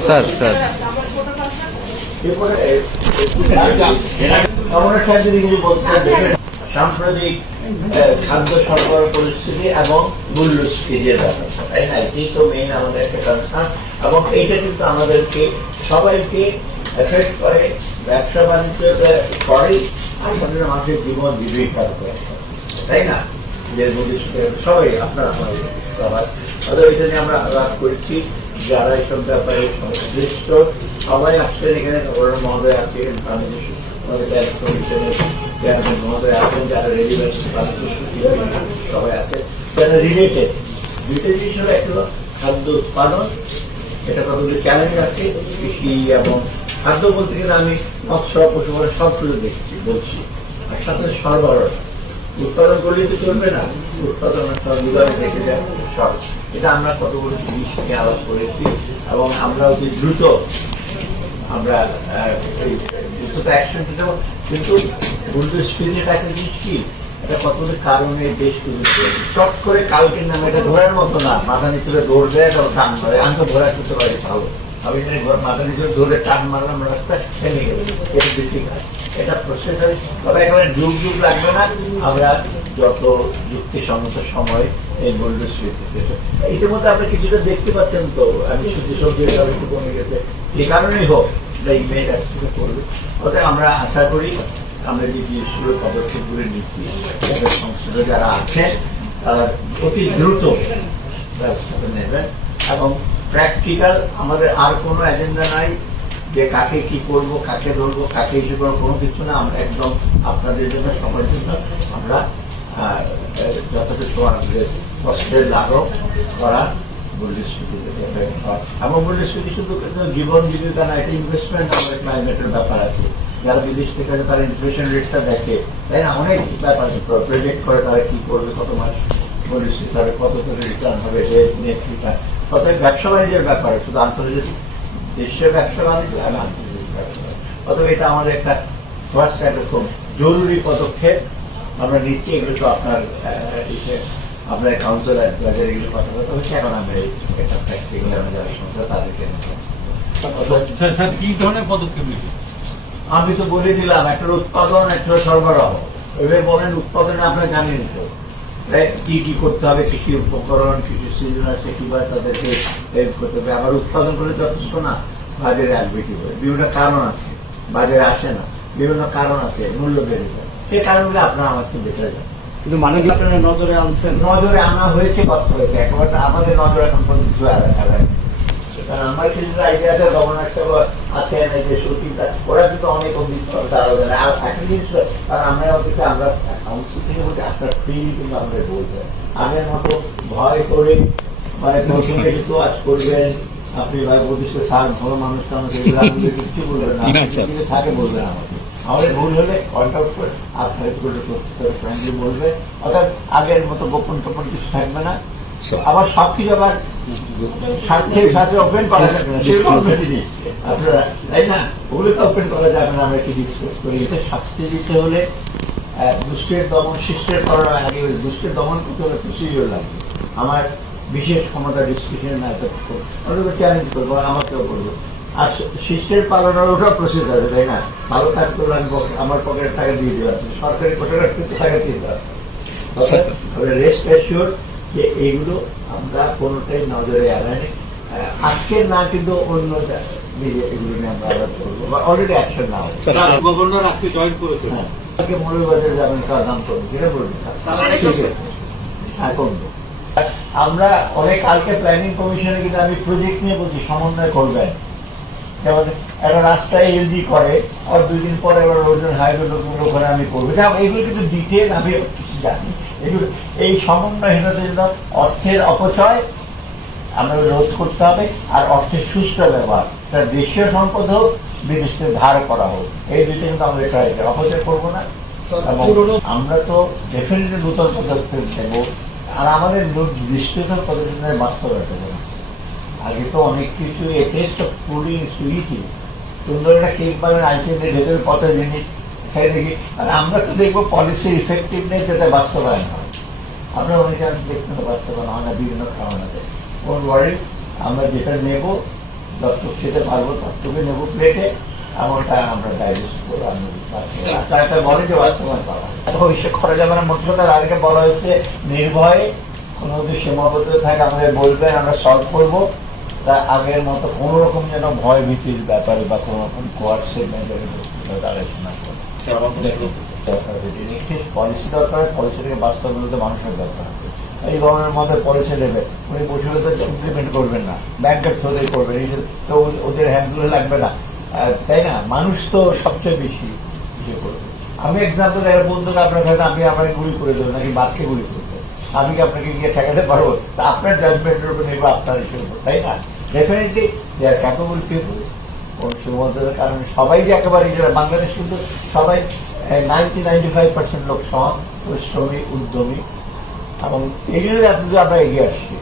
Sir sir. সাম্প্রতিক খাদ্য সরবরাহ পরিস্থিতি এবং মূল্যস্ফীতির ব্যাপারটা তাই না এটাই তো মেইন আমাদের একটা এবং এইটা কিন্তু আমাদেরকে সবাইকে করে ব্যবসা বাণিজ্য করে আমাদের মানুষের জীবন জীবিকার করে তাই না? যে সবাই আপনারা আমাদের সবাই। অতএব এটা নিয়ে আমরা আলাপ করছি, যারা এইসব ব্যাপারে সংশ্লিষ্ট সবাই আসছেন এখানে গভর্নর মহোদয় আছেন রিলেটেড খাদ্য উৎপাদন, এটা চ্যালেঞ্জ আছে, কৃষি এবং খাদ্য বলতে গেলে আমি মৎস্য, পশুপালন সব কিছু দেখছি, বলছি। আর সাথে সরবরাহ। উৎপাদন করলেই তো চলবে না। উৎপাদন একটা থেকে যায় সব। এটা আমরা কতগুলো জিনিস নিয়ে আলাপ করেছি এবং আমরা অতি দ্রুত আমরা আহ, দ্রুত অ্যাকশন পারব। কিন্তু মূল্যস্ফীতিটা একটা জিনিস কি? এটা কতগুলো কারণে কিছু চট করে কালকের নামে এটা ধরার মতো না। মাথা নিচে দৌড় দেয় এবং টান করে আমি তো ধরা করতে পারি ভালো আমি এখানে ঘর মাথা নিচে ধরে টান মারলাম, রাস্তা থেমে গেল। কাজ। এটা প্রসেস তবে একেবারে যুগ যুগ লাগবে না। আমরা যত যুক্তিসম্মত সময় এই মূল্যস্ফীতি ইতিমধ্যে আপনি কিছুটা দেখতে পাচ্ছেন তো, আমি শুধু সবজির একটু কমে গেছে। যে কারণেই হোক এটা ইমেল একসাথে করবে। অতএব আমরা আশা করি আমরা যে জিনিসগুলো পদক্ষেপগুলো নিচ্ছি তাদের সংসদে যারা আছেন তারা অতি দ্রুত ব্যবস্থাটা নেবেন এবং প্র্যাকটিক্যাল আমাদের আর কোনো এজেন্ডা নাই যে কাকে কি করব, কাকে ধরবো, কাকে কি করব, কোনো কিছু না। আমরা একদম আপনাদের জন্য সবার জন্য আমরা জীবন জীবিকা না, এটা ইনভেস্টমেন্ট আমাদের ক্লাইমেটের ব্যাপার আছে। যারা বিদেশ থেকে আসে, তারা ইনফ্লেশন রেটটা দেখে, তাই না? অনেক ব্যাপার প্রজেক্ট করে তারা কি করবে, কত মাস মূল্যস্ফীতি হবে, কত করে রিটার্ন হবে রিটার্ন অতএব ব্যবসা বাণিজ্যের ব্যাপারে শুধু আন্তর্জাতিক দেশের ব্যবসা বাণিজ্য এবং আন্তর্জাতিক ব্যবসা অতএব এটা আমাদের একটা ফার্স্ট একটা খুব জরুরি পদক্ষেপ। আমরা নিচ্ছি এগুলো তো আপনার আপনার কাউন্সিল অ্যাডভাইজার এগুলো কথাবার্তা হচ্ছে। এখন আমরা প্র্যাকটিক্যাল আমরা যারা সংস্থা তাদেরকে স্যার কি ধরনের পদক্ষেপ নেবে আমি তো বলে দিলাম একটা উৎপাদন একটা সরবরাহ। এবার বলেন উৎপাদনে আপনার জানিয়ে তো তাই কি কি করতে হবে কৃষি উপকরণ কৃষি সিজন আছে কীভাবে তাদেরকে হেল্প করতে হবে? আবার উৎপাদন করে যথেষ্ট না? বাজারে আসবে কি করে বিভিন্ন কারণ আছে। বাজারে আসে না। বিভিন্ন কারণ আছে মূল্য বেড়ে যায়। সেই কারণগুলো আপনারা আমার থেকে বেটার কিন্তু মাননীয় আপনারা নজরে আনছেন? নজরে আনা হয়েছে কথা হয়েছে। একেবারে আমাদের নজরে এখন পর্যন্ত কারণ আমার কিছু আইডিয়া আছে একটা আছে না যে সচিব ওরা কিন্তু অনেক অভিজ্ঞতা আরও জানে আর একটা জিনিস কারণ আমরা কাউন্সিল থেকে আপনার ফ্রি কিন্তু আমাদের বলতে আগের মতো ভয় করে মানে প্রথমে কিন্তু আজ করবেন। আপনি ভাই বলছিস স্যার ভালো মানুষ তো আমাকে কিছু বলবেন না। না, স্যার। আপনি থাকে বলবেন আমাকে। আমাদের ভুল হলে কন্ট্যাক্ট করে আপনার ফ্রেন্ডলি বলবে। অর্থাৎ আগের মতো গোপন টোপন কিছু থাকবে না। আবার সবকিছু আবার সাথে সাথে ওপেন করা যাবে না। সেরকম জিনিস। আপনারা তাই না? ওগুলো তো ওপেন করা যাবে না আমরা কি ডিসকাস করি। এটা শাস্তি দিতে হলে দুষ্টের দমন শিষ্টের করার আগে ওই দুষ্টের দমন করতে হলে প্রসিডিওর লাগবে আমার বিশেষ ক্ষমতা ডিসকাশন না এটা ওটাকে চ্যালেঞ্জ করব আমাকেও করব। আর শিষ্টের পালনের ওটা প্রসেস আছে তাই না? ভালো কাজ করলে আমি আমার পকেটের টাকা দিয়ে দেওয়া আছে। সরকারি কিন্তু টাকা দিয়ে দেওয়া আছে। রেস্ট অ্যাসিওর যে এইগুলো আমরা কোনোটাই নজরে আহ, আজকের না কিন্তু অন্য নিজে এগুলো নিয়ে আমরা আলাপ করব বা অলরেডি অ্যাকশন না হবে। গভর্নর আজকে জয়েন করেছে। হ্যাঁ। হ্যাঁ আমরা অনেক কালকে প্ল্যানিং কমিশনে কিন্তু আমি প্রজেক্ট নিয়ে বলছি সমন্বয় করবেন যেমন একটা রাস্তায় এলডি করে আর দুই দিন পরে আবার ওজন হাইওয়ে ওখানে আমি করব। যা এইগুলো কিন্তু ডিটেল আমি জানি। এগুলো এই সমন্বয়হীনতার জন্য অর্থের অপচয় আমরা রোধ করতে হবে আর অর্থের সুস্থ ব্যবহার। তা দেশীয় সম্পদ হোক বিদেশ থেকে ধার করা হোক। এই দুইটা কিন্তু আমাদের ট্রাই অপচয় করব না। আমরা তো ডেফিনেটলি নূতন পদক্ষেপ নেব। আর আমাদের দৃষ্টিগত পদক্ষেপের বাস্তবায়িত করব আগে তো অনেক কিছু টেস্ট অফ ফুডিং সুইটি সুন্দর একটা কেক বানান আইসিএমের ভেতরে কত জিনিস খেয়ে দেখি। আর আমরা তো দেখব পলিসির ইফেক্টিভনেস যাতে বাস্তবায়ন হয়। আমরা অনেকে দেখতে পারতে হয় না বিভিন্ন কারণে। কোন ওয়ারি আমরা যেটা নেব যতটুকু খেতে পারব ততটুকু নেব প্লেটে এমনটা আমরা ডাইজেস্ট করে আমি একটা বলে যে বাস্তবায়ন পাওয়া ওইসব করা যাবে না মোট কথা আগে বলা হচ্ছে নির্ভয়ে কোনো যদি সীমাবদ্ধ থাকে আমাদের বলবেন আমরা সলভ করব। তা আগের মতো কোন রকম যেন ভয় ভীতির ব্যাপারে বা কোন রকম কোয়ার্সের মেজারের আলোচনা করে পলিসি দরকার পলিসিটাকে বাস্তবতা মানুষের দরকার। এই ধরনের মধ্যে পলিসি নেবে। উনি বসে ইমপ্লিমেন্ট করবেন না। ব্যাংকের থ্রোতে করবেন। তো ওদের হ্যান্ডগুলো লাগবে না। তাই না? মানুষ তো সবচেয়ে বেশি ইয়ে করবে। আমি এক্সাম্পল এর বন্ধুকে আপনার কাছে আমি আপনাকে গুলি করে দেবো, নাকি বাদকে গুলি করব আমি কি আপনাকে গিয়ে ঠেকাতে পারব? তা আপনার জাজমেন্টের উপর নির্ভর আপনার ইসের উপর, তাই না? Definitely they are capable people সীমাবদ্ধতার কারণে সবাই যে একেবারে নিজেরা বাংলাদেশ কিন্তু সবাই নাইনটি নাইনটি ফাইভ পার্সেন্ট লোক সমান শ্রমিক উদ্যমী। এবং এই জন্য এত আমরা এগিয়ে আসছি।